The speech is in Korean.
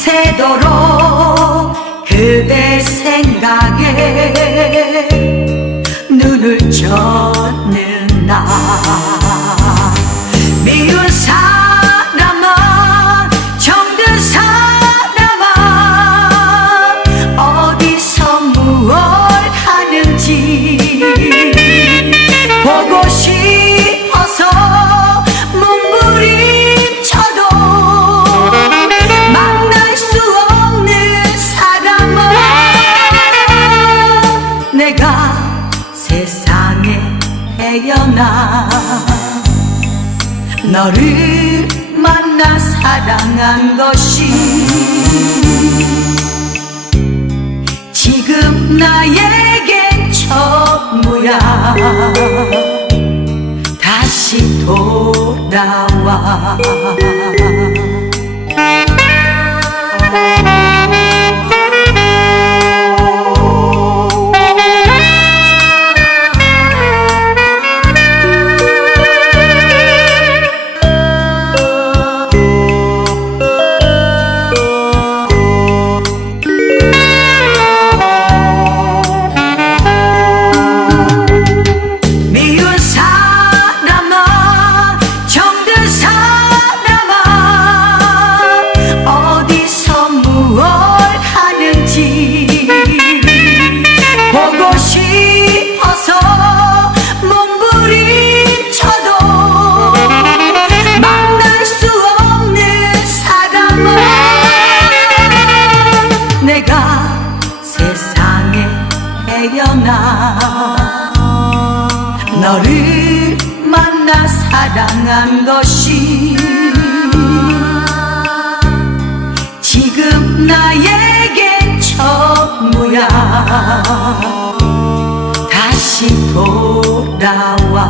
새도록 그대 생각에 눈을 젓는 나. 미운 사람 태어나. 너를 만나 사랑한 것이 지금 나에겐 전부야. 다시 돌아와 태어나. 너를 만나 사랑한 것이 지금 나에겐 전부야. 다시 돌아와